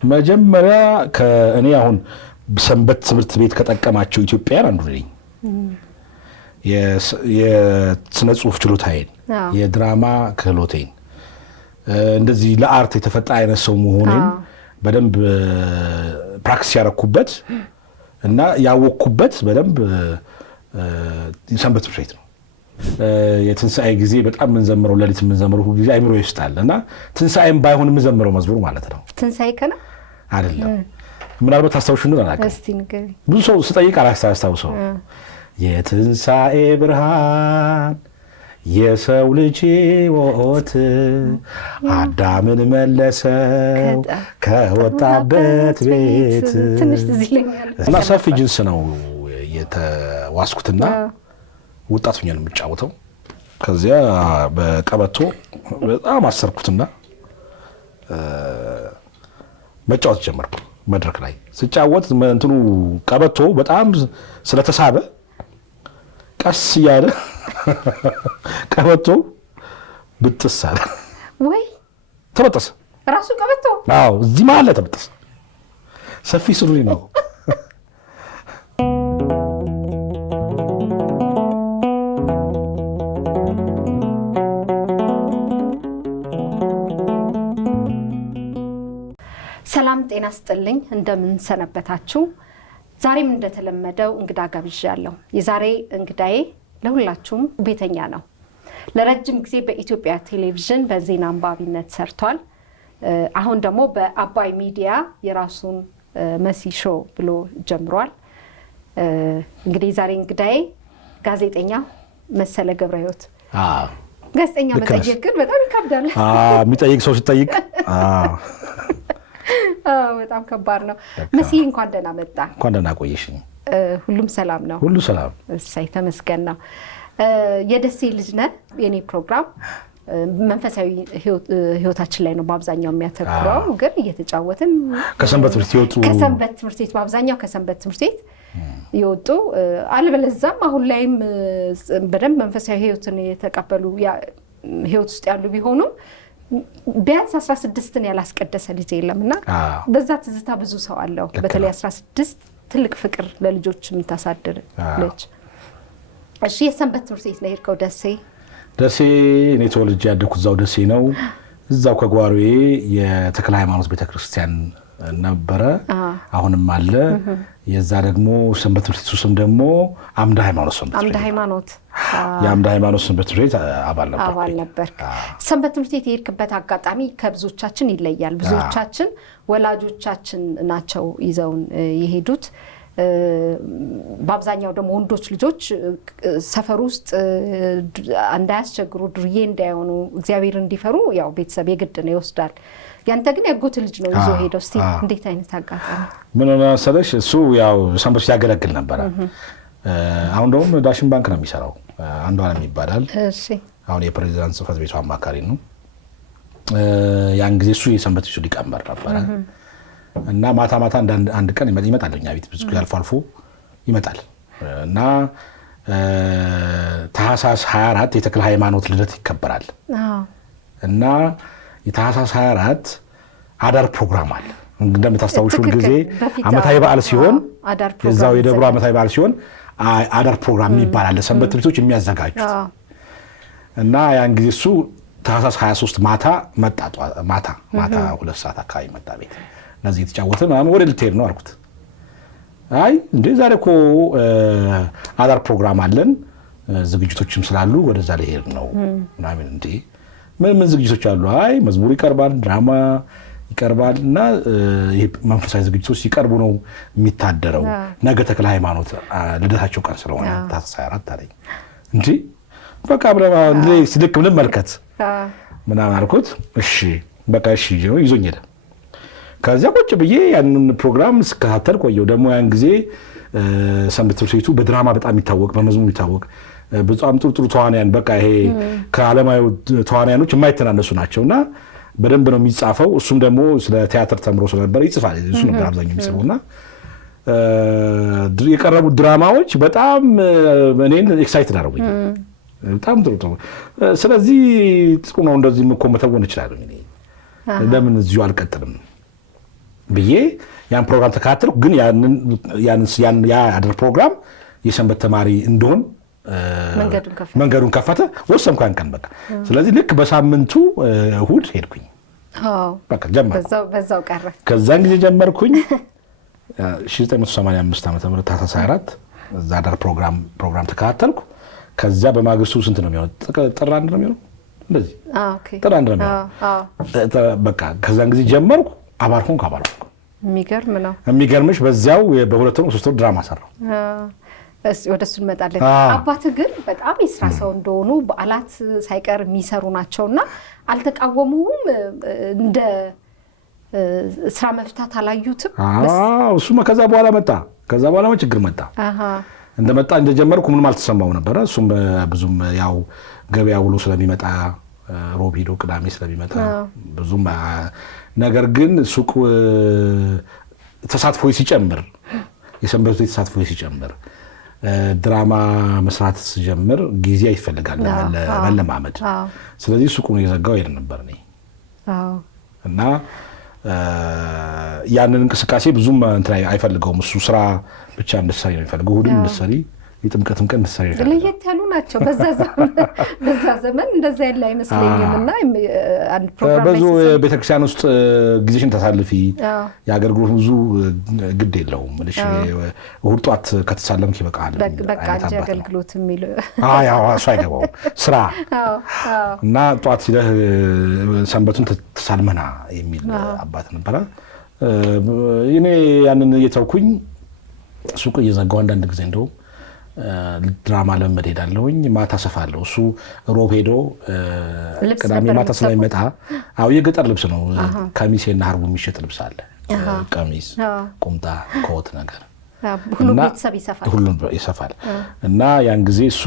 መጀመሪያ ከእኔ አሁን ሰንበት ትምህርት ቤት ከጠቀማቸው ኢትዮጵያውያን አንዱ ነኝ። የስነ ጽሁፍ ችሎታዬን የድራማ ክህሎቴን እንደዚህ ለአርት የተፈጠረ አይነት ሰው መሆኔን በደንብ ፕራክቲስ ያረኩበት እና ያወቅኩበት በደንብ ሰንበት ትምህርት ቤት ነው። የትንሣኤ ጊዜ በጣም የምንዘምረው ሌሊት የምንዘምረው ሁሉ ጊዜ አይምሮ ይስጣል እና ትንሣኤም ባይሆን የምንዘምረው መዝሙር ማለት ነው። ትንሣኤ ከነ አይደለም ምናልባት ታስታውሹ ነው አላውቅም። ብዙ ሰው ስጠይቅ አላስታውሰው። የትንሣኤ ብርሃን የሰው ልጅ ሕይወት አዳምን መለሰው ከወጣበት ቤት እና ሰፊ ጅንስ ነው የተዋስኩትና ወጣት ሆኜ ነው የምጫወተው። ከዚያ በቀበቶ በጣም አሰርኩትና መጫወት ጀመርኩ። መድረክ ላይ ስጫወት እንትኑ ቀበቶ በጣም ስለተሳበ ቀስ እያለ ቀበቶ ብጥስ አለ ወይ ተበጠሰ። ራሱ ቀበቶ? አዎ፣ እዚህ መሀል ላይ ተበጠሰ። ሰፊ ሱሪ ነው። ሰላም ጤና ስጥልኝ፣ እንደምን ሰነበታችሁ? ዛሬም እንደተለመደው እንግዳ ጋብዣለሁ። የዛሬ እንግዳዬ ለሁላችሁም ቤተኛ ነው። ለረጅም ጊዜ በኢትዮጵያ ቴሌቪዥን በዜና አንባቢነት ሰርቷል። አሁን ደግሞ በአባይ ሚዲያ የራሱን መሲ ሾው ብሎ ጀምሯል። እንግዲህ ዛሬ እንግዳዬ ጋዜጠኛ መሰለ ገብረሕይወት። ጋዜጠኛ መጠየቅ ግን በጣም ይከብዳል። የሚጠይቅ ሰው ሲጠይቅ በጣም ከባድ ነው። መሲ እንኳን ደህና መጣ። እንኳን ደህና ቆየሽኝ። ሁሉም ሰላም ነው? ሁሉ ሰላም፣ እሰይ ተመስገን ነው። የደሴ ልጅ ነህ። የኔ ፕሮግራም መንፈሳዊ ህይወታችን ላይ ነው በአብዛኛው የሚያተኩረው፣ ግን እየተጫወትን ከሰንበት ትምህርት ቤት ከሰንበት ትምህርት ቤት በአብዛኛው ከሰንበት ትምህርት ቤት ይወጡ አልበለዛም አሁን ላይም በደንብ መንፈሳዊ ህይወትን የተቀበሉ ህይወት ውስጥ ያሉ ቢሆኑ ቢያንስ 16ን ያላስቀደሰ ልጅ የለምና በዛ ትዝታ ብዙ ሰው አለው። በተለይ 16 ትልቅ ፍቅር ለልጆች የምታሳድር ልጅ። እሺ፣ የሰንበት ትምህርት ቤት ነው የሄድከው? ደሴ እኔ ተወልጄ ያደኩት እዛው ደሴ ነው። እዛው ከጓሮዬ የተክለ ሃይማኖት ቤተክርስቲያን ነበረ፣ አሁንም አለ። የዛ ደግሞ ሰንበት ትምህርት ቤት ስም ደግሞ አምደ ሃይማኖት ሰንበት ትምህርት ቤት። የአምደ ሃይማኖት ሰንበት ትምህርት ቤት አባል ነበር። ሰንበት ትምህርት ቤት የሄድክበት አጋጣሚ ከብዙዎቻችን ይለያል። ብዙዎቻችን ወላጆቻችን ናቸው ይዘውን የሄዱት። በአብዛኛው ደግሞ ወንዶች ልጆች ሰፈር ውስጥ እንዳያስቸግሩ፣ ዱርዬ እንዳይሆኑ፣ እግዚአብሔር እንዲፈሩ ያው ቤተሰብ የግድ ነው ይወስዳል። ያንተ ግን ያጎት ልጅ ነው ይዞ ሄደው። እስቲ እንዴት አይነት አጋጣሚ? ምን ሆነ መሰለሽ፣ እሱ ያው ሰንበት ሲያገለግል ነበረ። አሁን ደግሞ ዳሽን ባንክ ነው የሚሰራው። አንዷለም ይባላል። እሺ፣ አሁን የፕሬዝዳንት ጽሕፈት ቤቱ አማካሪ ነው። ያን ጊዜ እሱ የሰንበት ቤቱ ሊቀመንበር ነበረ እና ማታ ማታ አንድ ቀን ይመጣል እኛ ቤት ብዙ አልፎ አልፎ ይመጣል እና ታህሳስ 24 የተክለ ሃይማኖት ልደት ይከበራል እና የታህሳስ 24 አዳር ፕሮግራም አለ። እንደምታስታውሹ ጊዜ አመታዊ በዓል ሲሆን የዛው የደብሩ አመታዊ በዓል ሲሆን አዳር ፕሮግራም ይባላል ሰንበት ቤቶች የሚያዘጋጁት እና ያን ጊዜ እሱ ታህሳስ 23 ማታ 2 ሰዓት አካባቢ መጣ ቤት። ለዚህ የተጫወተ ምናምን ወደ ልትሄድ ነው አልኩት። አይ እንዴ ዛሬ እኮ አዳር ፕሮግራም አለን ዝግጅቶችም ስላሉ ወደዛ ልሄድ ነው ምናምን። እንዴ ምን ዝግጅቶች አሉ? አይ መዝሙር ይቀርባል፣ ድራማ ይቀርባል እና ይሄ መንፈሳዊ ዝግጅቶች ሲቀርቡ ነው የሚታደረው። ነገ ተክለ ሃይማኖት ልደታቸው ቀን ስለሆነ ታህሳስ 24 አለኝ። እንዴ በቃ ልክ ምን መልከት ምናምን አልኩት። እሺ በቃ እሺ ይዞኝ ሄደ። ከዚያ ቁጭ ብዬ ያንን ፕሮግራም ስከታተል ቆየው። ደግሞ ያን ጊዜ ሰንበት ትምህርት ቤቱ በድራማ በጣም የሚታወቅ በመዝሙር የሚታወቅ በጣም ጥሩ ተዋናያን በቃ ይሄ ከዓለማዊ ተዋናያኖች የማይተናነሱ ናቸውና በደንብ ነው የሚጻፈው። እሱም ደግሞ ስለ ቲያትር ተምሮ ስለነበረ ይጽፋል። እሱ ነበር አብዛኛው የሚጽፈውና የቀረቡት ድራማዎች በጣም እኔን ኤክሳይትድ አደረጉኝ። በጣም ጥሩ። ስለዚህ ጥሩ ነው እንደዚህ እኮ መተወን እችላለሁ። ለምን እዚሁ አልቀጥልም? ብዬ ያን ፕሮግራም ተከታተልኩ። ግን ያ አዳር ፕሮግራም የሰንበት ተማሪ እንደሆን መንገዱን ከፈተ። ወሰንኩ ያን ቀን በቃ። ስለዚህ ልክ በሳምንቱ እሑድ ሄድኩኝ። በቃ ጀመርኩ። በዛው ቀረ። ከዛን ጊዜ ጀመርኩኝ 1985 ዓ.ም ታህሳስ 24 እዛ አዳር ፕሮግራም ተከታተልኩ። ከዛ በማግስቱ ስንት ነው የሚሆነው? ጥር 1 ነው የሚሆነው እንደዚህ። ጥር 1 ነው የሚሆነው። በቃ ከዛን ጊዜ ጀመርኩ። አባል ሆንኩ። የሚገርም ነው። የሚገርምሽ በዚያው በ2 ወር 3 ወር ድራማ ሰራው። ወደ እሱ እንመጣለን። አባትህ ግን በጣም የስራ ሰው እንደሆኑ በዓላት ሳይቀር የሚሰሩ ናቸውና አልተቃወሙም? እንደ ስራ መፍታት አላዩትም? እሱማ ከዛ በኋላ ችግር መጣ። እንደመጣ እንደጀመርኩ ምንም አልተሰማው ነበረ። እሱም ብዙም ያው ገበያ ውሎ ስለሚመጣ ሮብ ሄዶ ቅዳሜ ስለሚመጣ ብዙም ነገር ግን ሱቅ ተሳትፎ ሲጨምር የሰንበት ቤት ተሳትፎ ሲጨምር ድራማ መስራት ሲጀምር ጊዜ ይፈልጋል ለማመድ። ስለዚህ ሱቁን እየዘጋው ሄድ ነበር እኔ እና ያንን እንቅስቃሴ ብዙም እንትን አይፈልገውም። እሱ ስራ ብቻ እንድትሰሪ ነው የሚፈልገው። እሑድም እንድትሰሪ የጥምቀትም ቀን እንድትሰሪ ነው። ለየት ያሉ ናቸው። በዛ ዘመን እንደዛ ያለ አይመስለኝም። እና አንድ ፕሮግራም ብዙ ቤተክርስቲያን ውስጥ ጊዜሽን ተሳልፊ የአገልግሎት ብዙ ግድ የለውም። እሑድ ጠዋት ከተሳለምክ ይበቃል። በቃ እንጂ አገልግሎት የሚል እሱ አይገባውም ስራ እና ጠዋት ሲለህ ሰንበቱን ተሳልመና የሚል አባት ነበረ። እኔ ያንን እየተውኩኝ ሱቅ እየዘጋሁ አንዳንድ ጊዜ እንደውም ድራማ ለመድ ሄዳለሁኝ። ማታ ሰፋለሁ። እሱ ሮብ ሄዶ ቅዳሜ ማታ ስለሚመጣ የገጠር ልብስ ነው። ቀሚሴና ሀርቡ የሚሸጥ ልብስ አለ። ቀሚስ፣ ቁምጣ፣ ኮት ነገር ሁሉም ቤተሰብ ይሰፋል። እና ያን ጊዜ እሱ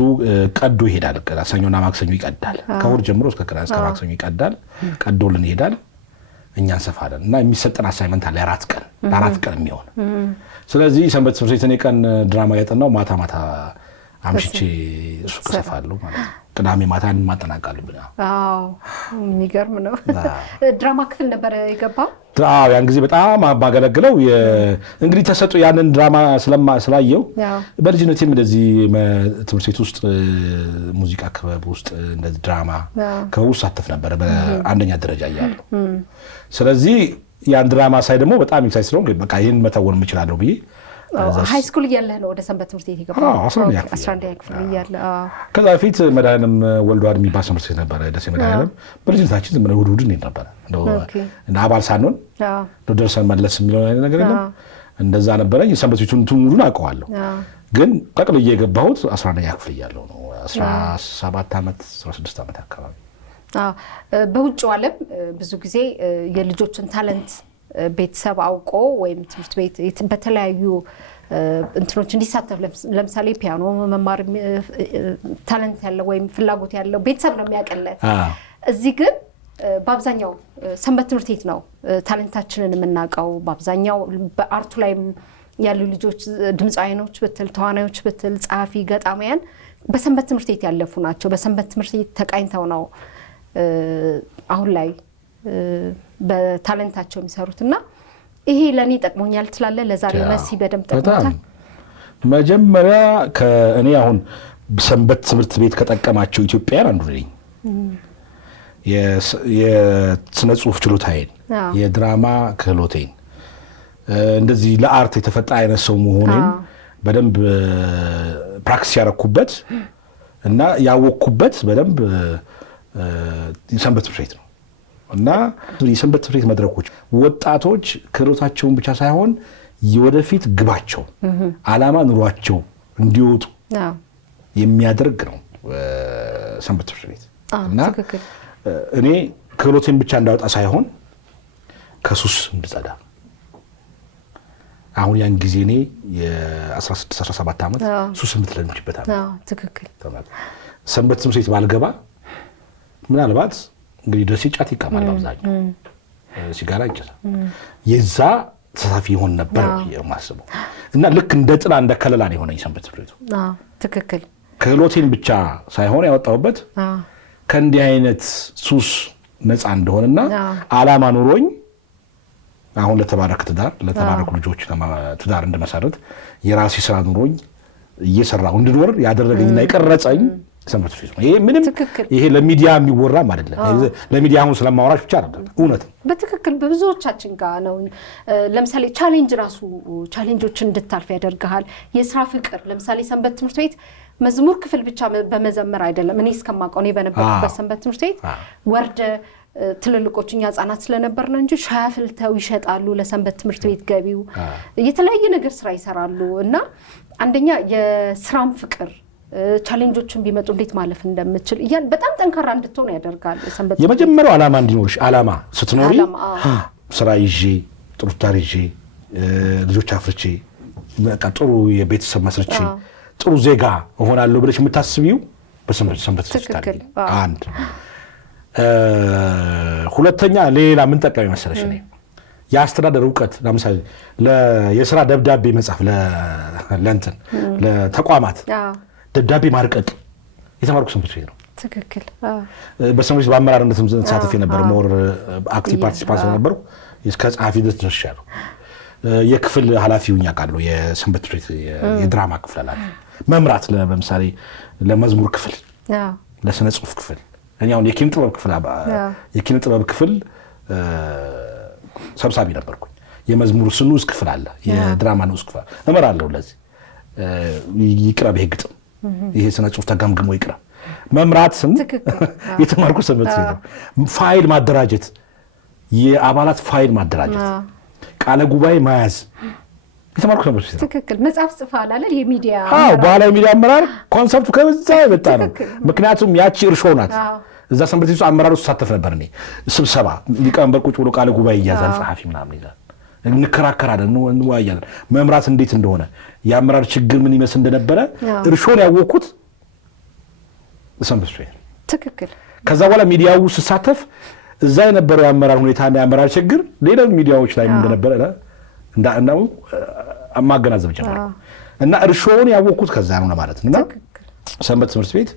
ቀዶ ይሄዳል። ሰኞና ማክሰኞ ይቀዳል። ከእሑድ ጀምሮ እስከ ማክሰኞ ይቀዳል። ቀዶልን ይሄዳል። እኛ እንሰፋለን። እና የሚሰጠን አሳይመንት አለ ለአራት ቀን የሚሆን። ስለዚህ ሰንበት ትምህርት ቤት እኔ ቀን ድራማ ያጠናው ማታ አምሽቼ እሱ እሰፋለሁ ማለት ነው። ቅዳሜ ማታ ማጠናቀቃለሁ። የሚገርም ነው። ድራማ ክፍል ነበር የገባው? ያን ጊዜ በጣም ማገለግለው እንግዲህ ተሰጡ ያንን ድራማ ስላየው በልጅነቴም እንደዚህ ትምህርት ቤት ውስጥ ሙዚቃ ክበብ ውስጥ እንደዚህ ድራማ ክበብ ውስጥ ሳተፍ ነበረ በአንደኛ ደረጃ እያለሁ። ስለዚህ ያን ድራማ ሳይ ደግሞ በጣም ኤክሳይት ስለሆንኩ በቃ ይህን መተወን የምችላለሁ ብዬ ሃይ ስኩል እያለህ ነው ወደ ሰንበት ትምህርት ቤት የገባው? 11ኛ ክፍል እያለህ። ከዛ በፊት መድኃኔዓለም ወልደዋድ የሚባል ትምህርት ቤት ነበረ፣ ደሴ መድኃኔዓለም። በልጅነታችን ዝም ብለን እሑድ እንሄድ ነበረ እንደ አባል ሳንሆን ደርሰን መለስ የሚለው ነገር የለም። እንደዛ ነበረኝ። የሰንበት ቤቱን ሙሉን አውቀዋለሁ። ግን ጠቅልዬ የገባሁት 11ኛ ክፍል እያለሁ ነው። 17 ዓመት 16 ዓመት አካባቢ። በውጭው ዓለም ብዙ ጊዜ የልጆችን ታለንት ቤተሰብ አውቆ ወይም ትምህርት ቤት በተለያዩ እንትኖች እንዲሳተፍ ለምሳሌ ፒያኖ መማር ታለንት ያለው ወይም ፍላጎት ያለው ቤተሰብ ነው የሚያቀለት። እዚህ ግን በአብዛኛው ሰንበት ትምህርት ቤት ነው ታለንታችንን የምናውቀው። በአብዛኛው በአርቱ ላይ ያሉ ልጆች ድምፃውያኖች ብትል፣ ተዋናዮች ብትል፣ ጸሐፊ፣ ገጣሚያን በሰንበት ትምህርት ቤት ያለፉ ናቸው። በሰንበት ትምህርት ቤት ተቃኝተው ነው አሁን ላይ በታለንታቸው የሚሰሩትና ይሄ ለኔ ጠቅሞኛል ትላለህ? ለዛሬ መሲ በደንብ ጠቅሞታል። መጀመሪያ ከእኔ አሁን ሰንበት ትምህርት ቤት ከጠቀማቸው ኢትዮጵያውያን አንዱ ነኝ። የስነ ጽሁፍ ችሎታዬን፣ የድራማ ክህሎቴን፣ እንደዚህ ለአርት የተፈጠረ አይነት ሰው መሆኔን በደንብ ፕራክቲስ ያደረኩበት እና ያወቅኩበት በደንብ ሰንበት ትምህርት ቤት ነው። እና የሰንበት ትምህርት ቤት መድረኮች ወጣቶች ክህሎታቸውን ብቻ ሳይሆን የወደፊት ግባቸው ዓላማ ኑሯቸው እንዲወጡ የሚያደርግ ነው ሰንበት ትምህርት ቤት። እና እኔ ክህሎቴን ብቻ እንዳወጣ ሳይሆን ከሱስ እንድጸዳ አሁን ያን ጊዜ እኔ የ16 17 ዓመት ሱስ የምትለምጅበት ዓመት። ትክክል። ሰንበት ትምህርት ቤት ባልገባ ምናልባት እንግዲህ ደሴ ጫት ይቃማል፣ በአብዛኛው ሲጋራ ይጨሳል። የዛ ተሳታፊ ይሆን ነበር የማስበው። እና ልክ እንደ ጥላ እንደ ከለላ ነው የሆነኝ ሰንበት ትምህርት ቤቱ። ትክክል። ክህሎቴን ብቻ ሳይሆን ያወጣሁበት ከእንዲህ አይነት ሱስ ነፃ እንደሆነና ዓላማ ኑሮኝ አሁን ለተባረክ ትዳር ለተባረኩ ልጆች ትዳር እንደመሰረት የራሴ ስራ ኑሮኝ እየሰራሁ እንድኖር ያደረገኝና የቀረጸኝ ሰንበት ትምህርት ቤት ነው። ይሄ ምንም ይሄ ለሚዲያ የሚወራም አይደለም። ለሚዲያ አሁን ስለማወራሽ ብቻ አይደለም፣ እውነት ነው። በትክክል በብዙዎቻችን ጋር ነው። ለምሳሌ ቻሌንጅ ራሱ ቻሌንጆችን እንድታልፍ ያደርግሃል። የስራ ፍቅር ለምሳሌ ሰንበት ትምህርት ቤት መዝሙር ክፍል ብቻ በመዘመር አይደለም። እኔ እስከማውቀው እኔ በነበርኩበት ሰንበት ትምህርት ቤት ወርደ ትልልቆች እኛ ህጻናት ስለነበር ነው እንጂ ሻይ አፍልተው ይሸጣሉ። ለሰንበት ትምህርት ቤት ገቢው የተለያየ ነገር ስራ ይሰራሉ። እና አንደኛ የስራም ፍቅር ቻሌንጆችን ቢመጡ እንዴት ማለፍ እንደምትችል እያን በጣም ጠንካራ እንድትሆን ያደርጋል። ሰንበት የመጀመሪያው ዓላማ እንዲኖርሽ ዓላማ ስትኖሪ ስራ ይዤ ጥሩ ትዳር ይዤ ልጆች አፍርቼ በቃ ጥሩ የቤተሰብ መስርቼ ጥሩ ዜጋ እሆናለሁ ብለሽ የምታስቢው በሰንበት ትምህርት አንድ ሁለተኛ ሌላ ምን ጠቀመኝ መሰለሽ እኔ የአስተዳደር ዕውቀት ለምሳሌ የስራ ደብዳቤ መጻፍ ለእንትን ለተቋማት ደብዳቤ ማርቀቅ የተማርኩ ሰንበት ቤት ነው። ትክክል። በሰንበት በአመራርነትም ተሳትፌ ነበር። ሞር አክቲቭ ፓርቲሲፓንት ነበርኩ። እስከ ጸሐፊ ድረስ ደርሻለሁ። የክፍል ኃላፊ ሆኜ አውቃለሁ። የሰንበት ቤት የድራማ ክፍል ኃላፊ መምራት ለምሳሌ ለመዝሙር ክፍል፣ ለስነ ጽሁፍ ክፍል እኔ አሁን የኪነ ጥበብ ክፍል ሰብሳቢ ነበርኩኝ። የመዝሙር ንዑስ ክፍል አለ፣ የድራማ ንዑስ ክፍል እመራለሁ። ለዚህ ይቅረብ ይሄ ግጥም ይሄ ስነ ጽሁፍ ተገምግሞ ይቅረብ መምራትም የተማርኩ ሰንበት ቤት ነው። ፋይል ማደራጀት፣ የአባላት ፋይል ማደራጀት፣ ቃለ ጉባኤ መያዝ የተማርኩ ሰንበት ቤት ነው። ትክክል። መጽሐፍ ጽፈሃል አይደል? የሚዲያ በኋላ የሚዲያ አመራር ኮንሰፕቱ ከበዛ የመጣ ነው። ምክንያቱም ያቺ እርሾ ናት። እዛ ሰንበት ቤት አመራር ውስጥ ሳተፍ ነበር። እኔ ስብሰባ ሊቀመንበር ቁጭ ብሎ ቃለ ጉባኤ ይያዛል፣ ጸሐፊ ምናምን ይዛል፣ እንከራከራለን፣ እንወያያለን። መምራት እንዴት እንደሆነ የአመራር ችግር ምን ይመስል እንደነበረ እርሾን ያወቅኩት ሰንበት ቤት። ትክክል። ከዛ በኋላ ሚዲያው ውስጥ ስሳተፍ እዛ የነበረው የአመራር ሁኔታና የአመራር ችግር ሌሎች ሚዲያዎች ላይ እንደነበረ እንዳው ማገናዘብ ጀመርኩ እና እርሾን ያወቅኩት ከዛ ነው ማለት ነው። እና ሰንበት ትምህርት ቤት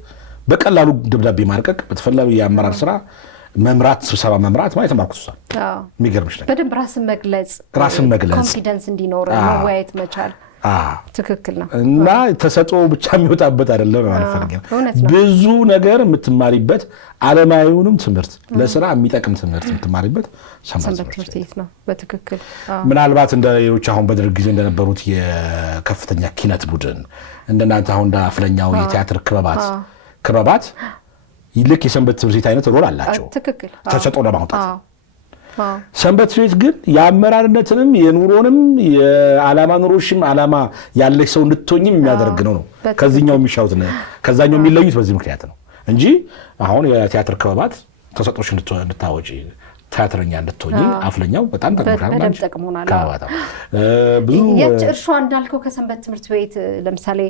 በቀላሉ ደብዳቤ ማርቀቅ፣ በተፈላጊ የአመራር ስራ መምራት፣ ስብሰባ መምራት ማለት ተማርኩት። እሷ የሚገርምሽ ነገር በደንብ ራስን መግለጽ ኮንፊደንስ እንዲኖር መወያየት መቻል ትክክል ነው። እና ተሰጥኦ ብቻ የሚወጣበት አይደለም ማለት ፈልገን ብዙ ነገር የምትማሪበት ዓለማዊውንም ትምህርት ለስራ የሚጠቅም ትምህርት የምትማሪበት ሰንበት ትምህርት ቤት ነው። በትክክል ምናልባት እንደ ሌሎች አሁን በደርግ ጊዜ እንደነበሩት የከፍተኛ ኪነት ቡድን እንደናንተ አሁን እንደ አፍለኛው የቲያትር ክበባት ልክ የሰንበት ትምህርት ቤት አይነት ሮል አላቸው ተሰጥኦ ለማውጣት። ሰንበት ቤት ግን የአመራርነትንም የኑሮንም የዓላማ ኑሮሽም ዓላማ ያለሽ ሰው እንድትሆኝም የሚያደርግ ነው። ከዚህኛው የሚሻሉት ከዛኛው የሚለዩት በዚህ ምክንያት ነው እንጂ አሁን የቲያትር ክበባት ተሰጥኦሽ እንድታወጪ ቲያትረኛ እንድትሆኚ አፍለኛው በጣም ጠቅሞናል። ብዙ እርሾ እንዳልከው ከሰንበት ትምህርት ቤት ለምሳሌ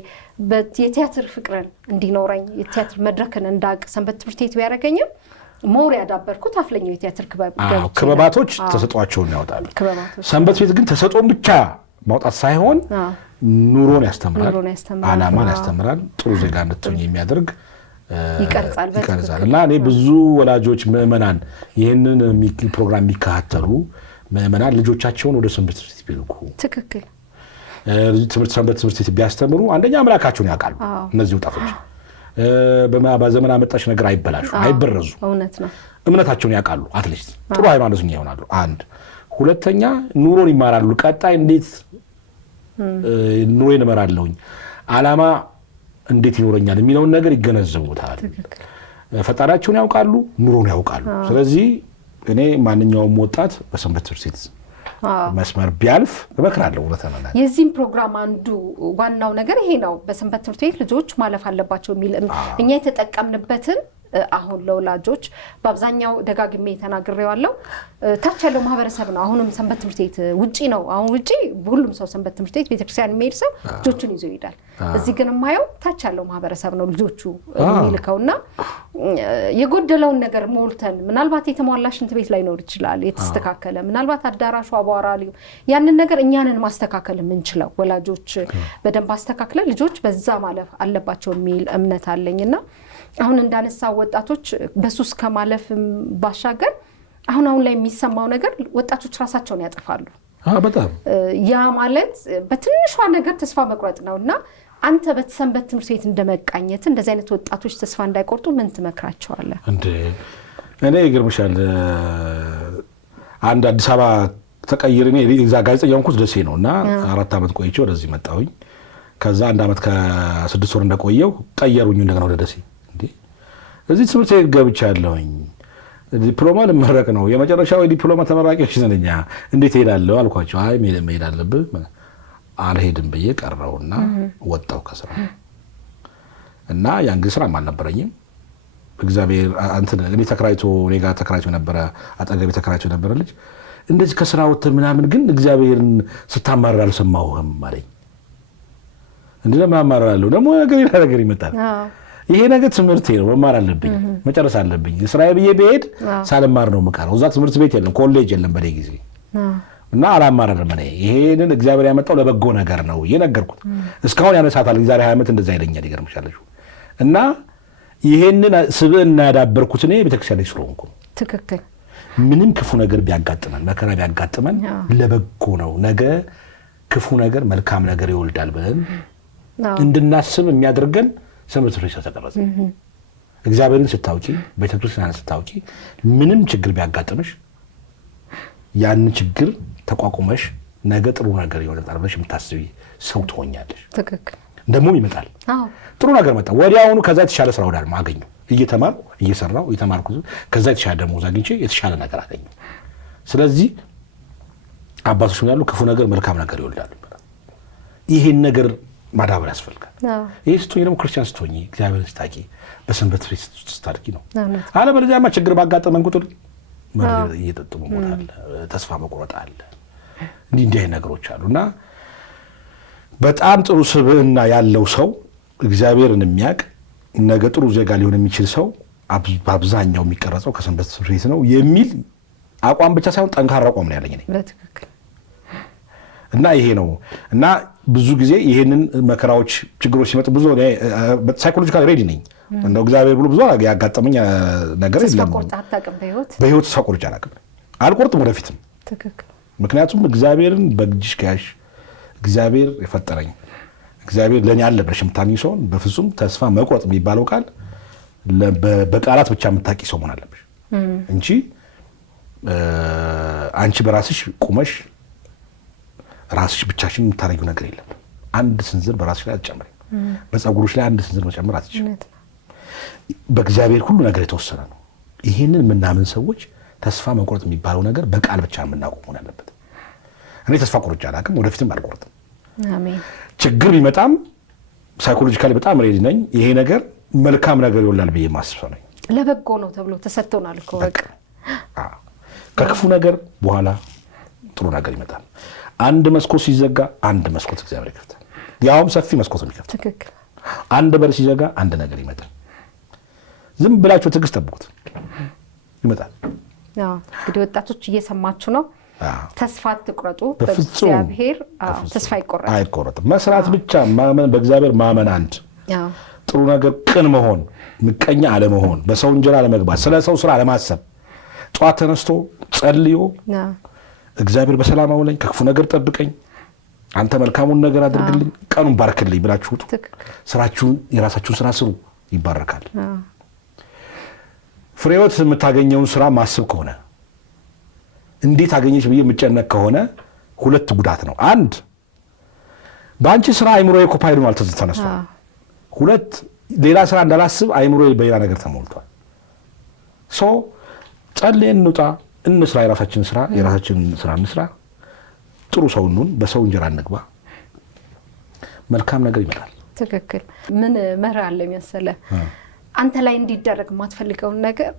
የቲያትር ፍቅርን እንዲኖረኝ የቲያትር መድረክን እንዳውቅ ሰንበት ትምህርት ቤት ቢያደርገኝም ሞር ያዳበርኩት አፍለኛው የቲያትር ክበባቶች ተሰጥኦአቸውን ያወጣሉ። ሰንበት ቤት ግን ተሰጥኦን ብቻ ማውጣት ሳይሆን ኑሮን ያስተምራል፣ ዓላማን ያስተምራል፣ ጥሩ ዜጋ እንድትሆኝ የሚያደርግ ይቀርጻል። እና እኔ ብዙ ወላጆች ምዕመናን ይህንን ፕሮግራም የሚከታተሉ ምዕመናን ልጆቻቸውን ወደ ሰንበት ትምህርት ቤት ቢልኩ ትክክል ሰንበት ትምህርት ቤት ቢያስተምሩ አንደኛ አምላካቸውን ያውቃሉ። እነዚህ ወጣቶች በዘመን አመጣሽ ነገር አይበላሹ፣ አይበረዙ፣ እምነታቸውን ያውቃሉ። አትሊስት ጥሩ ሃይማኖተኛ ይሆናሉ። አንድ ሁለተኛ ኑሮን ይማራሉ። ቀጣይ እንዴት ኑሮን እመራለሁኝ፣ ዓላማ እንዴት ይኖረኛል የሚለውን ነገር ይገነዘቡታል። ፈጣሪያቸውን ያውቃሉ፣ ኑሮን ያውቃሉ። ስለዚህ እኔ ማንኛውም ወጣት በሰንበት ትምህርት ቤት መስመር ቢያልፍ እመክራለሁ። የዚህም ፕሮግራም አንዱ ዋናው ነገር ይሄ ነው። በሰንበት ትምህርት ቤት ልጆች ማለፍ አለባቸው የሚል እኛ የተጠቀምንበትን አሁን ለወላጆች በአብዛኛው ደጋግሜ ተናግሬዋለሁ። ታች ያለው ማህበረሰብ ነው። አሁንም ሰንበት ትምህርት ቤት ውጪ ነው። አሁን ውጪ ሁሉም ሰው ሰንበት ትምህርት ቤት ቤተክርስቲያን የሚሄድ ሰው ልጆቹን ይዞ ይሄዳል። እዚህ ግን የማየው ታች ያለው ማህበረሰብ ነው ልጆቹ የሚልከውና የጎደለውን ነገር ሞልተን ምናልባት የተሟላ ሽንት ቤት ላይኖር ይችላል፣ የተስተካከለ ምናልባት አዳራሹ አቧራ ሊሆን ያንን ነገር እኛንን ማስተካከል የምንችለው ወላጆች በደንብ አስተካክለን ልጆች በዛ ማለፍ አለባቸው የሚል እምነት አለኝና አሁን እንዳነሳው ወጣቶች በሱስ ከማለፍ ባሻገር አሁን ላይ የሚሰማው ነገር ወጣቶች ራሳቸውን ያጠፋሉ። በጣም ያ ማለት በትንሿ ነገር ተስፋ መቁረጥ ነውና አንተ በተሰንበት ትምህርት ቤት እንደመቃኘት እንደዚህ አይነት ወጣቶች ተስፋ እንዳይቆርጡ ምን ትመክራቸዋለህ? እኔ ይገርምሻል አንድ አዲስ አበባ ተቀይረኔ እዛ ጋዜጠኛ ሆንኩት ደሴ ነውና 4 ዓመት ቆይቼ ወደዚህ መጣሁኝ። ከዛ 1 ዓመት ከ6 ወር እንደቆየው ቀየሩኝ እንደገና ወደ ደሴ። እዚህ ትምህርት ቤት ገብቻለሁኝ። ዲፕሎማ ልመረቅ ነው የመጨረሻው ዲፕሎማ ተመራቂዎች ነኝ። እንዴት ሄዳለሁ አልኳቸው። አይ መሄድ አለብህ አልሄድም ብዬ ቀረውና ወጣው ከስራ እና ያን ጊዜ ስራም አልነበረኝም። እግዚአብሔር እኔ ጋር ተከራይቶ ነበረ አጠገቤ ተከራይቶ ነበረ ልጅ እንደዚህ ከስራ ወጥተህ ምናምን ግን እግዚአብሔርን ስታማርር አልሰማሁህም አለኝ። እንዴ ለማማራለሁ ደግሞ ነገር ይመጣል። ይሄ ነገር ትምህርቴ ነው መማር አለብኝ መጨረስ አለብኝ። ስራዬ ብዬ ብሄድ ሳልማር ነው የምቀረው። እዛ ትምህርት ቤት የለም ኮሌጅ የለም በኔ ጊዜ እና አላማረርም። እኔ ይሄንን እግዚአብሔር ያመጣው ለበጎ ነገር ነው የነገርኩት። እስካሁን ያነሳታል። ዛሬ 20 ዓመት እንደዛ ይለኛል። ይገርምሻል። እና ይሄንን ስብዕና ያዳበርኩት እኔ ቤተክርስቲያን ላይ ስለሆንኩ ትክክል። ምንም ክፉ ነገር ቢያጋጥመን መከራ ቢያጋጥመን ለበጎ ነው፣ ነገ ክፉ ነገር መልካም ነገር ይወልዳል ብለን እንድናስብ የሚያደርገን ሰንበት ፍሬ ተቀረጸ። እግዚአብሔርን ስታውቂ ቤተክርስቲያን ስታውቂ ምንም ችግር ቢያጋጥምሽ ያን ችግር ተቋቁመሽ ነገ ጥሩ ነገር ይወጣል ብለሽ የምታስቢ ሰው ትሆኛለሽ። ትክክል። ደግሞ ይመጣል ጥሩ ነገር መጣ ወዲያውኑ ከዛ የተሻለ ስራ ወዳል ማገኘው እየተማርኩ እየሰራው እየተማርኩ ከዛ የተሻለ ደሞዝ አግኝቼ የተሻለ ነገር አገኘው። ስለዚህ አባቶች ምን ያሉ ክፉ ነገር መልካም ነገር ይወልዳል። ይሄን ነገር ማዳበር ያስፈልጋል። ይሄ ስትሆኚ ደግሞ ክርስቲያን ስትሆኚ እግዚአብሔርን ስታቂ በሰንበት ፍሬ ስታድጊ ነው። አለበለዚያማ ችግር ባጋጠመን ቁጥር እየጠጡ መሞት አለ፣ ተስፋ መቁረጥ አለ፣ እንዲህ አይነት ነገሮች አሉና በጣም ጥሩ ስብዕና ያለው ሰው እግዚአብሔርን የሚያውቅ ነገ ጥሩ ዜጋ ሊሆን የሚችል ሰው በአብዛኛው የሚቀረጸው ከሰንበት ፍሬት ነው የሚል አቋም ብቻ ሳይሆን ጠንካራ አቋም ነው ያለኝ እኔ። በትክክል። እና ይሄ ነው እና ብዙ ጊዜ ይሄንን መከራዎች ችግሮች ሲመጡ ብዙ ሳይኮሎጂካሊ ሬዲ ነኝ። እንደው እግዚአብሔር ብሎ ብዙ ያጋጠመኝ ነገር የለም። ተስፋ ቆርጠህ አታውቅም? በህይወት ተስፋ ቆርጬ አላውቅም፣ አልቆርጥም ወደፊትም። ትክክል። ምክንያቱም እግዚአብሔርን በእጅሽ ከያሽ እግዚአብሔር የፈጠረኝ እግዚአብሔር ለኔ አለ ብለሽ የምታምኚ ሰው በፍጹም ተስፋ መቁረጥ የሚባለው ቃል በቃላት ብቻ የምታውቂ ሰው መሆን አለብሽ እንጂ አንቺ በራስሽ ቁመሽ ራስሽ ብቻሽን የምታረጊው ነገር የለም። አንድ ስንዝር በራስሽ ላይ አትጨምሪ። በፀጉርሽ ላይ አንድ ስንዝር መጨመር አትችልም። በእግዚአብሔር ሁሉ ነገር የተወሰነ ነው። ይሄንን የምናምን ሰዎች ተስፋ መቁረጥ የሚባለው ነገር በቃል ብቻ የምናቆም መሆን አለበት። እኔ ተስፋ ቆርጬ አላውቅም፣ ወደፊትም አልቆርጥም። አሜን። ችግር ቢመጣም ሳይኮሎጂካሊ በጣም ሬዲ ነኝ። ይሄ ነገር መልካም ነገር ይወላል ብዬ ማስብ ነኝ። ለበጎ ነው ተብሎ ተሰጥቶናል እኮ በቃ። ከክፉ ነገር በኋላ ጥሩ ነገር ይመጣል። አንድ መስኮት ሲዘጋ አንድ መስኮት እግዚአብሔር ይከፍታል። ያውም ሰፊ መስኮት ነው የሚከፍተው። ትክክል። አንድ በር ሲዘጋ አንድ ነገር ይመጣል። ዝም ብላችሁ ትዕግስት ጠብቁት፣ ይመጣል። እንግዲህ ወጣቶች እየሰማችሁ ነው። ተስፋ አትቁረጡ። በእግዚአብሔር ተስፋ አይቆረጥም። መስራት ብቻ ማመን፣ በእግዚአብሔር ማመን አንድ ጥሩ ነገር፣ ቅን መሆን፣ ምቀኛ አለመሆን፣ በሰው እንጀራ አለመግባት፣ ስለ ሰው ስራ አለማሰብ፣ ጠዋት ተነስቶ ጸልዮ እግዚአብሔር በሰላም አውለኝ፣ ከክፉ ነገር ጠብቀኝ፣ አንተ መልካሙን ነገር አድርግልኝ፣ ቀኑን ባርክልኝ ብላችሁ ውጡ። ስራችሁን የራሳችሁን ስራ ስሩ፣ ይባረካል። ፍሬዎት የምታገኘውን ስራ ማስብ ከሆነ እንዴት አገኘች ብዬ የምጨነቅ ከሆነ ሁለት ጉዳት ነው። አንድ በአንቺ ስራ አይምሮዬ ኮፓይድ ነው ተነስቷል። ሁለት ሌላ ስራ እንዳላስብ አይምሮዬ በሌላ ነገር ተሞልቷል። ጸልየን እንውጣ፣ እንስራ፣ የራሳችንን ስራ እንስራ፣ ጥሩ ሰው እንሁን፣ በሰው እንጀራ እንግባ፣ መልካም ነገር ይመጣል። ትክክል። ምን መርህ አለ መሰለህ? አንተ ላይ እንዲደረግ የማትፈልገውን ነገር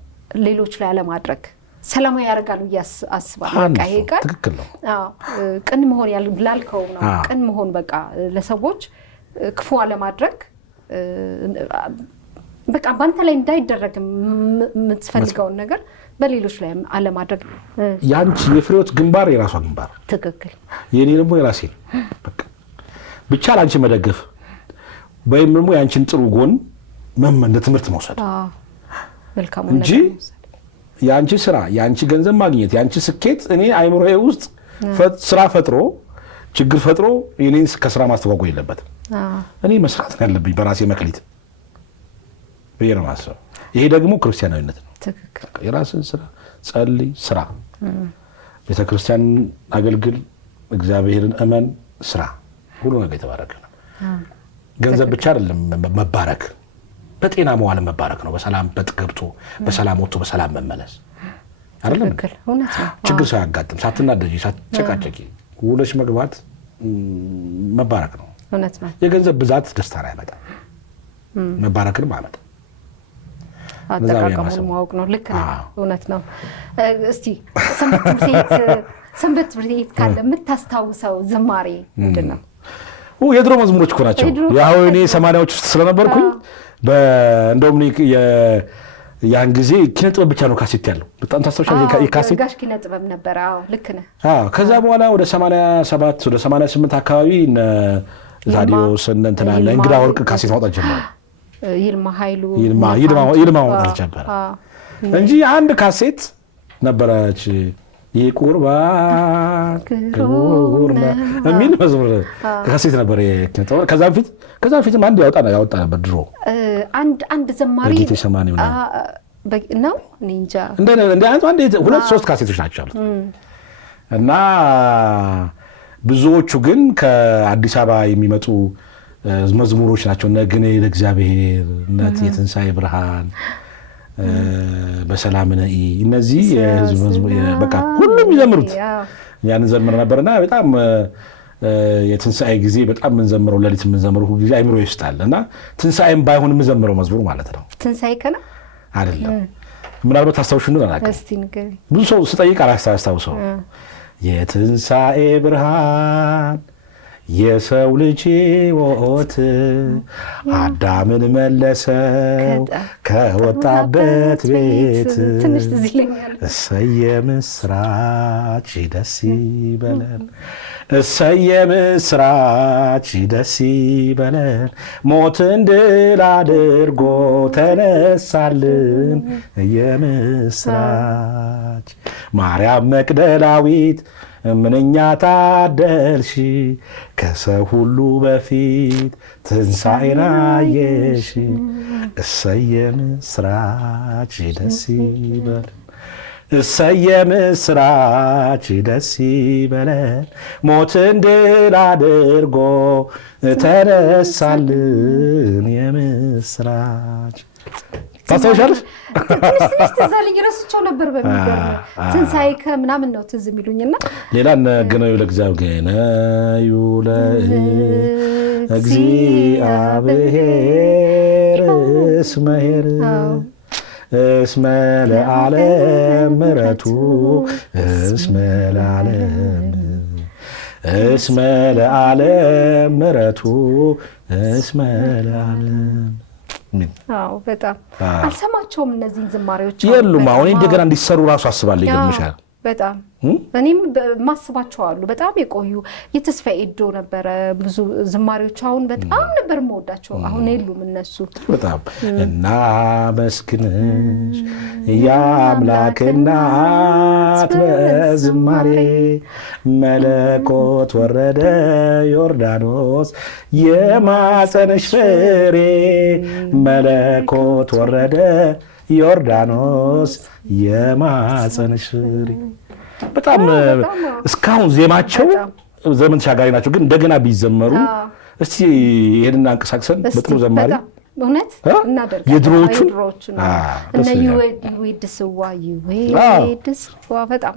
ሌሎች ላይ አለማድረግ ሰላማዊ ያደርጋል ብዬ አስባለሁ። በቃ ይሄ ቃል ትክክል ነው። ቅን መሆን ላልከው ነው። ቅን መሆን በቃ ለሰዎች ክፉ አለማድረግ በቃ በአንተ ላይ እንዳይደረግ የምትፈልገውን ነገር በሌሎች ላይ አለማድረግ። ያንቺ የፍሬዎት ግንባር የራሷ ግንባር፣ ትክክል። የኔ ደግሞ የራሴ በቃ ብቻ ላንቺ መደገፍ ወይም ደግሞ ያንቺን ጥሩ ጎን እንደ ትምህርት መውሰድ መልካም እንጂ ያንቺ ስራ፣ ያንቺ ገንዘብ ማግኘት፣ ያንቺ ስኬት እኔ አይምሮዬ ውስጥ ስራ ፈጥሮ ችግር ፈጥሮ እኔን ከስራ ማስተጓጎል የለበትም። እኔ መስራት ነው ያለብኝ በራሴ መክሊት ብዬ ነው የማስበው። ይሄ ደግሞ ክርስቲያናዊነት ነው። የራስን ስራ ጸልይ፣ ስራ፣ ቤተክርስቲያን አገልግል፣ እግዚአብሔርን እመን፣ ስራ፣ ሁሉ ነገር የተባረከ ነው። ገንዘብ ብቻ አይደለም መባረክ፣ በጤና መዋል መባረክ ነው። በሰላም ገብቶ በሰላም ወጥቶ በሰላም መመለስ አይደለም። ችግር ሳያጋጥም ሳትናደጂ ሳትጨቃጨቂ ውለሽ መግባት መባረክ ነው። የገንዘብ ብዛት ደስታን አያመጣም፣ መባረክንም አያመጣም። አጠቃቀሙን ማወቅ ነው። ልክ ነው። እውነት ነው። እስቲ ሰንበት ትምህርት ቤት ካለ የምታስታውሰው ዝማሬ ምንድን ነው? የድሮ መዝሙሮች እኮ ናቸው። ያው እኔ 80ዎች ውስጥ ስለነበርኩኝ እንደውም ያን ጊዜ ኪነ ጥበብ ብቻ ነው ካሴት ያለው። በጣም ታስታውሻለሽ? የካሴት ጋሽ ኪነ ጥበብ ነበር። አዎ ልክ ነህ። ከዛ በኋላ ወደ 87 ወደ 88 አካባቢ እነ ዛዲዮስ እነ እንትና እንግዳ ወርቅ ካሴት ማውጣት ጀመሩ። ይልማ ኃይሉ ይልማ ማውጣት ጀመረ እንጂ አንድ ካሴት ነበረች የቁርባን ክቡር የሚል መዝሙር ካሴት ነበር የኪነ ጥበብ። ከዛ በፊትም አንድ ያወጣ ነበር ድሮ አንድ ዘማሪ ጌቴ ሰማኒ ነው እኔ እንጃ እንደ አንድ 2-3 ካሴቶች ናቸው አሉት እና ብዙዎቹ ግን ከአዲስ አበባ የሚመጡ መዝሙሮች ናቸው። ነገኔ ለእግዚአብሔር ነት የትንሣኤ ብርሃን በሰላም ነይ እነዚህ የህዝብ መዝሙር በቃ ሁሉም ይዘምሩት ያንን ዘምር ነበርና በጣም የትንሣኤ ጊዜ በጣም የምንዘምረው ሌሊት የምንዘምረው ጊዜ አይምሮ ይስጣል እና ትንሣኤም ባይሆን የምንዘምረው መዝሙር ማለት ነው። ትንሣኤ ከነ አይደለም ምናልባት ታስታውሹ ነው አላውቅም። ብዙ ሰው ስጠይቅ አላስታውሰው የትንሣኤ ብርሃን የሰው ልጅ ሕይወት አዳምን መለሰው ከወጣበት ቤት እሰየ ምስራች ደስ ይበለን እሰየ ምስራች ደስ ይበለን ሞትን ድል አድርጎ ተነሳልን የምስራች ማርያም መቅደላዊት ምንኛ ታደልሽ ከሰው ሁሉ በፊት ትንሣኤን አየሽ እሰየ ምስራች ደስ ይበለን እሰየ ምስራች ደስ ይበለን ሞትን ድል አድርጎ ተነሳልን የምስራች ታስታውሻለሽ? ትንሽ ትዝ አለኝ ረስቸው ነበር። በሚገርም ትንሣኤ ከምናምን ነው ትዝ የሚሉኝና ሌላ ገነዩ ለእግዚአብሔር ገነዩ ለእግዚአብሔር እስመ ለዓለም ምሕረቱ እስመ ለዓለም ምሕረቱ እስመ ለዓለም በጣም አልሰማቸውም እነዚህን ዝማሬዎች የሉም። አሁን እንደገና እንዲሰሩ ራሱ አስባለሁ። ይገርምሻል። በጣም እኔም ማስባቸው አሉ። በጣም የቆዩ የተስፋዬ ኤዶ ነበረ ብዙ ዝማሬዎች አሁን በጣም ነበር የምወዳቸው። አሁን የሉም እነሱ። በጣም እና መስግንሽ የአምላክ እናት በዝማሬ መለኮት ወረደ ዮርዳኖስ የማፀንሽ ፍሬ መለኮት ወረደ ዮርዳኖስ የማፀንሽ ፍሬ በጣም እስካሁን ዜማቸው ዘመን ተሻጋሪ ናቸው። ግን እንደገና ቢዘመሩ እስቲ ይሄንን አንቀሳቅሰን በጥሩ ዘማሪ እውነት እናደርጋለን። የድሮዎቹን እነ ይወድስዋ ይወድስዋ በጣም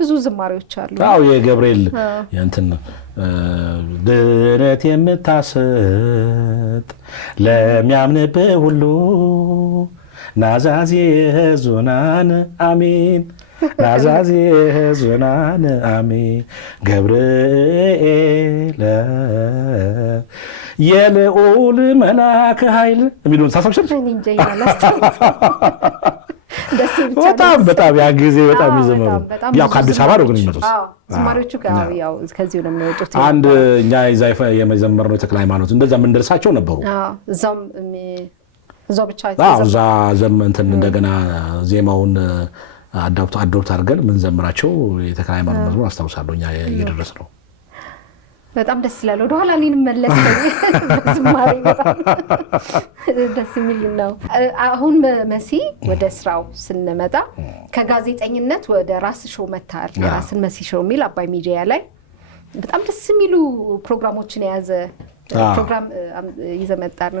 ብዙ ዝማሬዎች አሉ። አዎ የገብርኤል እንትን ድነት የምታሰጥ ለሚያምንብህ ሁሉ ናዛዜ ዞናን አሜን ናዛዜ ዞናን አሜን ገብርኤል የልዑል መልአክ ኃይል የሚሉን ታሳብሻለሽ? በጣም ያ ጊዜ በጣም የሚዘመሩ ያው ከአዲስ አበባ ነው ግን የሚመጡት ዝማሬዎቹ ያው ከዚሁ ነው የሚወጡት። አንድ እኛ የመዘመርነው የተክለ ሃይማኖት እንደዛ የምንደርሳቸው ነበሩ። እዛው ብቻ እዛ ዘመንትን እንደገና ዜማውን አዳፕት አድርገን ምን ዘምራቸው የተክለ ሃይማኖት መዝሙር አስታውሳለሁ እኛ እየደረስነው በጣም ደስ ይላል። ወደ ኋላ እኔንም መለስከኝ በዝማሬ በጣም ደስ የሚል ነው። አሁን መሲ ወደ ስራው ስንመጣ ከጋዜጠኝነት ወደ ራስ ሾው መታል ራስን መሲ ሾው የሚል አባይ ሚዲያ ላይ በጣም ደስ የሚሉ ፕሮግራሞችን የያዘ ፕሮግራም ይዘመጣን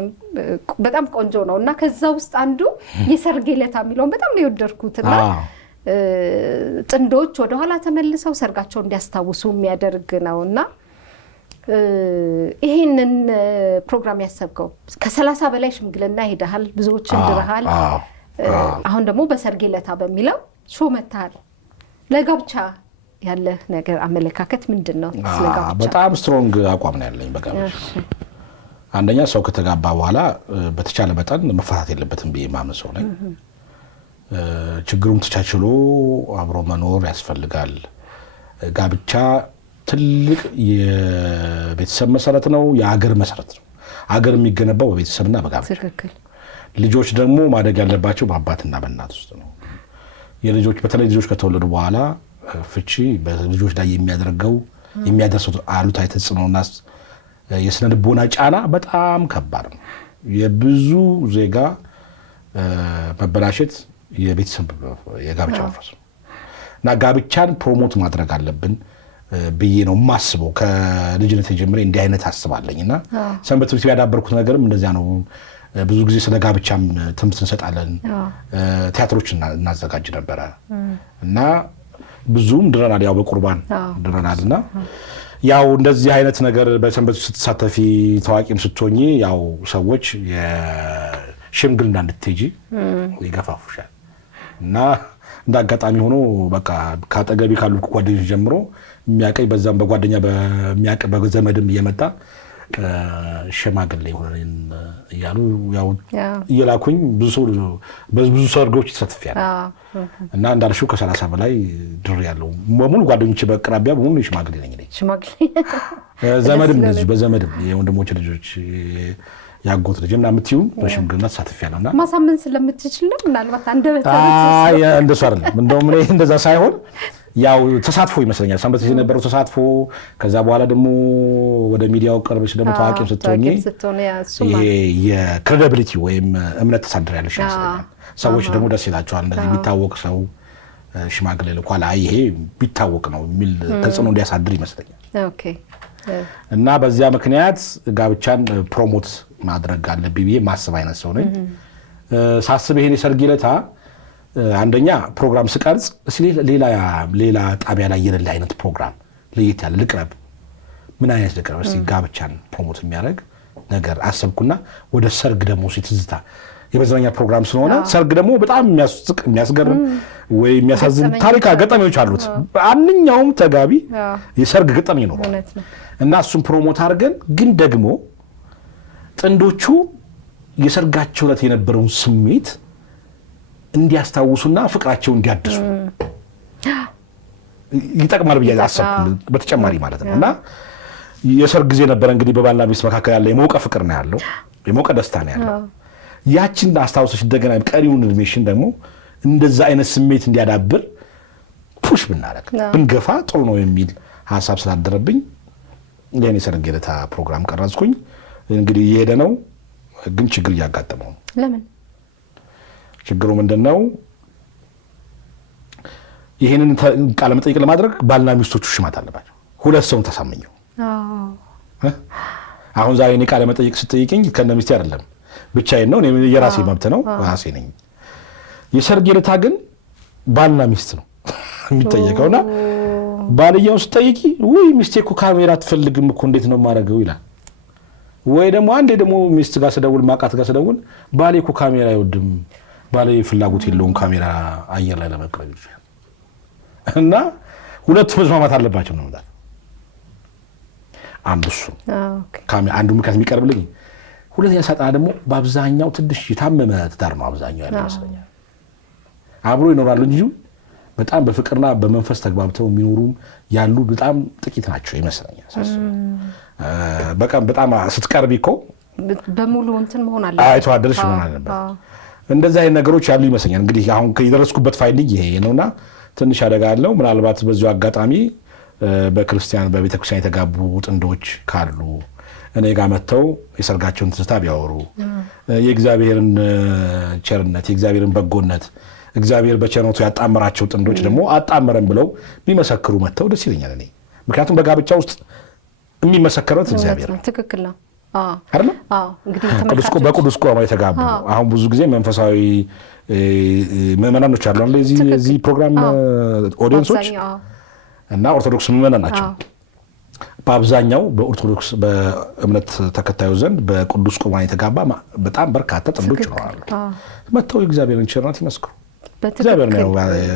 በጣም ቆንጆ ነው እና ከዛ ውስጥ አንዱ የሰርግ ዕለት የሚለውን በጣም ነው የወደድኩትና ጥንዶች ወደ ኋላ ተመልሰው ሰርጋቸውን እንዲያስታውሱ የሚያደርግ ነውና ይሄንን ፕሮግራም ያሰብከው ከ30 በላይ ሽምግልና ሄደሃል፣ ብዙዎችን ድረሃል። አሁን ደግሞ በሰርግ ዕለት በሚለው ሾው መታል። ለጋብቻ ያለ ነገር አመለካከት ምንድነው? ስለጋብቻ በጣም ስትሮንግ አቋም ነው ያለኝ በጋብቻ። አንደኛ ሰው ከተጋባ በኋላ በተቻለ መጠን መፋታት የለበትም ብዬ ማምን ሰው ነኝ። ችግሩም ተቻችሎ አብሮ መኖር ያስፈልጋል። ጋብቻ ትልቅ የቤተሰብ መሰረት ነው፣ የሀገር መሰረት ነው። ሀገር የሚገነባው በቤተሰብና በጋብቻ። ልጆች ደግሞ ማደግ ያለባቸው በአባትና በእናት ውስጥ ነው። የልጆች በተለይ ልጆች ከተወለዱ በኋላ ፍቺ በልጆች ላይ የሚያደርሰው አሉታዊ ተጽዕኖና የስነ ልቦና ጫና በጣም ከባድ ነው። የብዙ ዜጋ መበላሸት የቤተሰብ የጋብቻ መፍረስ ነው እና ጋብቻን ፕሮሞት ማድረግ አለብን ብዬ ነው የማስበው። ከልጅነት ጀምሬ እንዲህ አይነት አስባለኝና ሰንበት ትምህርት ያዳበርኩት ነገርም እንደዚያ ነው። ብዙ ጊዜ ስለ ጋብቻም ትምህርት እንሰጣለን፣ ቲያትሮች እናዘጋጅ ነበረ እና ብዙም ድረናል። ያው በቁርባን ድረናልና ያው እንደዚህ አይነት ነገር በሰንበት ስትሳተፊ ታዋቂም ስትሆኚ ያው ሰዎች የሽምግልና እንድትሄጂ ይገፋፉሻል እና እንዳጋጣሚ ሆኖ በቃ ካጠገቢ ካሉ ጓደኞች ጀምሮ የሚያቀይ በዛም በጓደኛ በሚያቀ በዘመድም እየመጣ ሸማግሌ ሆነን እያሉ ያው እየላኩኝ ብዙ ሰርጎች ተሳትፌያለሁ እና እንዳልሽው ከ30 በላይ ድር ያለው በሙሉ ጓደኞቼ በቅራቢያ በሙሉ ሽማግሌ ነኝ ነኝ ዘመድም እንደዚህ በዘመድም የወንድሞቼ ልጆች ያጎት ልጅ እና የምትዩ በሽምግልና ተሳትፌያለሁና ማሳመን ስለምትችል ነው ምናልባት አንደበት እንደሱ አይደለም እንደውም እኔ እንደዛ ሳይሆን ያው ተሳትፎ ይመስለኛል ሰንበት የነበረው ተሳትፎ ከዛ በኋላ ደግሞ ወደ ሚዲያው ቀርበሽ ደግሞ ታዋቂም ስትሆኚ ይሄ የክሬዲቢሊቲ ወይም እምነት ተሳድሪያለሽ ይመስለኛል። ሰዎች ደግሞ ደስ ይላቸዋል እንደዚህ የሚታወቅ ሰው ሽማግሌ ልኳል ይሄ ቢታወቅ ነው የሚል ተጽዕኖ እንዲያሳድር ይመስለኛል። ኦኬ እና በዚያ ምክንያት ጋብቻን ፕሮሞት ማድረግ አለብኝ ብዬ ማስብ አይነት ሰው ነኝ። ሳስብ ይሄን የሰርግ ዕለት አንደኛ ፕሮግራም ስቀርጽ ሌላ ጣቢያ ላይ የሌለ አይነት ፕሮግራም ለየት ያለ ልቅረብ፣ ምን አይነት ልቅረብ እስቲ ጋብቻን ፕሮሞት የሚያደርግ ነገር አሰብኩና ወደ ሰርግ ደግሞ ሲትዝታ የመዝናኛ ፕሮግራም ስለሆነ ሰርግ ደግሞ በጣም የሚያስቅ የሚያስገርም ወይ የሚያሳዝን ታሪክ ገጠመኞች አሉት። አንኛውም ተጋቢ የሰርግ ገጠመኝ ነው እና እሱን ፕሮሞት አድርገን ግን ደግሞ ጥንዶቹ የሰርጋቸው ዕለት የነበረውን ስሜት እንዲያስታውሱና ፍቅራቸው እንዲያድሱ ይጠቅማል ብዬ አሰብኩ። በተጨማሪ ማለት ነው እና የሰርግ ጊዜ ነበረ እንግዲህ በባልና ሚስት መካከል ያለ የሞቀ ፍቅር ነው ያለው፣ የሞቀ ደስታ ነው ያለው። ያችን አስታውሰሽ እንደገና ቀሪውን እድሜሽን ደግሞ እንደዛ አይነት ስሜት እንዲያዳብር ፑሽ ብናደርግ ብንገፋ ጥሩ ነው የሚል ሀሳብ ስላደረብኝ ይሄን የሰርግ ዕለት ፕሮግራም ቀረጽኩኝ። እንግዲህ እየሄደ ነው፣ ግን ችግር እያጋጠመው ነው። ለምን? ችግሩ ምንድነው? ይሄንን ቃለ መጠይቅ ለማድረግ ባልና ሚስቶቹ ሽማት አለባቸው። ሁለት ሰውን ተሳመኘው። አሁን ዛሬ እኔ ቃለ መጠይቅ ስትጠይቅኝ ከነ ሚስቴ አይደለም ብቻዬን ነው፣ እኔ የራሴ መብት ነው፣ ራሴ ነኝ። የሰርግ ዕለት ግን ባልና ሚስት ነው የሚጠየቀውና ባልየው ስትጠይቂ ወይ ሚስቴ እኮ ካሜራ አትፈልግም እኮ እንዴት ነው የማደርገው ይላል። ወይ ደግሞ አንዴ ደግሞ ሚስት ጋር ስደውል ማቃት ጋር ስደውል ባሌ እኮ ካሜራ አይወድም፣ ባሌ ፍላጎት የለውም ካሜራ አየር ላይ ለመቅረብ ይችላል። እና ሁለቱ መስማማት አለባቸው ነው ማለት አንዱ እሱ አንዱ ምክንያት የሚቀርብልኝ። ሁለተኛ ሳጣና ደግሞ በአብዛኛው ትንሽ የታመመ ትዳር ነው አብዛኛው ያለው ይመስለኛል። አብሮ ይኖራሉ እንጂ በጣም በፍቅርና በመንፈስ ተግባብተው የሚኖሩ ያሉ በጣም ጥቂት ናቸው ይመስለኛል። በቃ በጣም ስትቀርቢ እኮ በሙሉ እንትን መሆን አለበት፣ አይተዋደልሽ መሆን አለበት። እንደዚህ አይነት ነገሮች ያሉ ይመስለኛል። እንግዲህ አሁን የደረስኩበት ፋይንዲንግ ይሄ ነውና ትንሽ አደጋ አለው። ምናልባት በዚሁ አጋጣሚ በቤተክርስቲያን የተጋቡ ጥንዶች ካሉ እኔ ጋር መጥተው የሰርጋቸውን ትዝታ ቢያወሩ የእግዚአብሔርን ቸርነት የእግዚአብሔርን በጎነት እግዚአብሔር በቸርነቱ ያጣመራቸው ጥንዶች ደግሞ አጣመረን ብለው ቢመሰክሩ መጥተው ደስ ይለኛል እኔ። ምክንያቱም በጋብቻ ውስጥ የሚመሰከረው እግዚአብሔር ነው። ትክክል ነው። እንግዲህ በቅዱስ ቁርባን የተጋቡ አሁን ብዙ ጊዜ መንፈሳዊ ምዕመናኖች አሉ እዚህ ፕሮግራም ኦዲየንሶች እና ኦርቶዶክስ ምዕመናን ናቸው። በአብዛኛው በኦርቶዶክስ በእምነት ተከታዩ ዘንድ በቅዱስ ቁርባን የተጋባ በጣም በርካታ ጥንዶች ይኖራሉ። መጥተው የእግዚአብሔርን ቸርነት ይመስክሩ።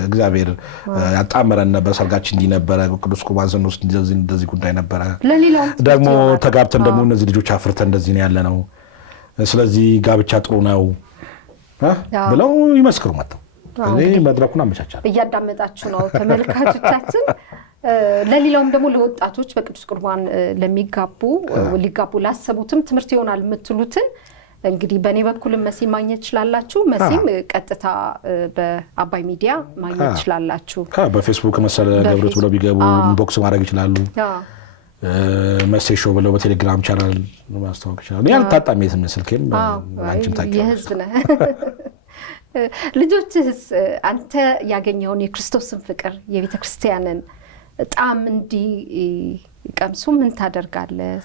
እግዚአብሔር ያጣመረን ነበር፣ ሰርጋችን እንዲህ ነበረ፣ ቅዱስ ቁርባን ስንወስድ እንደዚህ ጉዳይ ነበረ፣ ደግሞ ተጋብተን ደግሞ እነዚህ ልጆች አፍርተን እንደዚህ ነው ያለ ነው፣ ስለዚህ ጋብቻ ጥሩ ነው ብለው ይመስክሩ። መጥተው መድረኩን አመቻቻለሁ። እያዳመጣችሁ ነው ተመልካቾቻችን። ለሌላውም ደግሞ ለወጣቶች በቅዱስ ቁርባን ሊጋቡ ላሰቡትም ትምህርት ይሆናል የምትሉትን እንግዲህ በእኔ በኩልም መሲ ማግኘት ይችላላችሁ። መሲም ቀጥታ በአባይ ሚዲያ ማግኘት ይችላላችሁ። በፌስቡክ መሰለ ገብረት ብለው ቢገቡ ኢንቦክስ ማድረግ ይችላሉ። መሴሾ ብለው በቴሌግራም ቻናል ማስተዋወቅ ይችላሉ። ያልታጣም የትም ስልኬም አንቺም ታውቂያለሽ የህዝብ ነህ። ልጆችህስ አንተ ያገኘውን የክርስቶስን ፍቅር የቤተክርስቲያንን ጣዕም እንዲቀምሱ ምን ታደርጋለህ?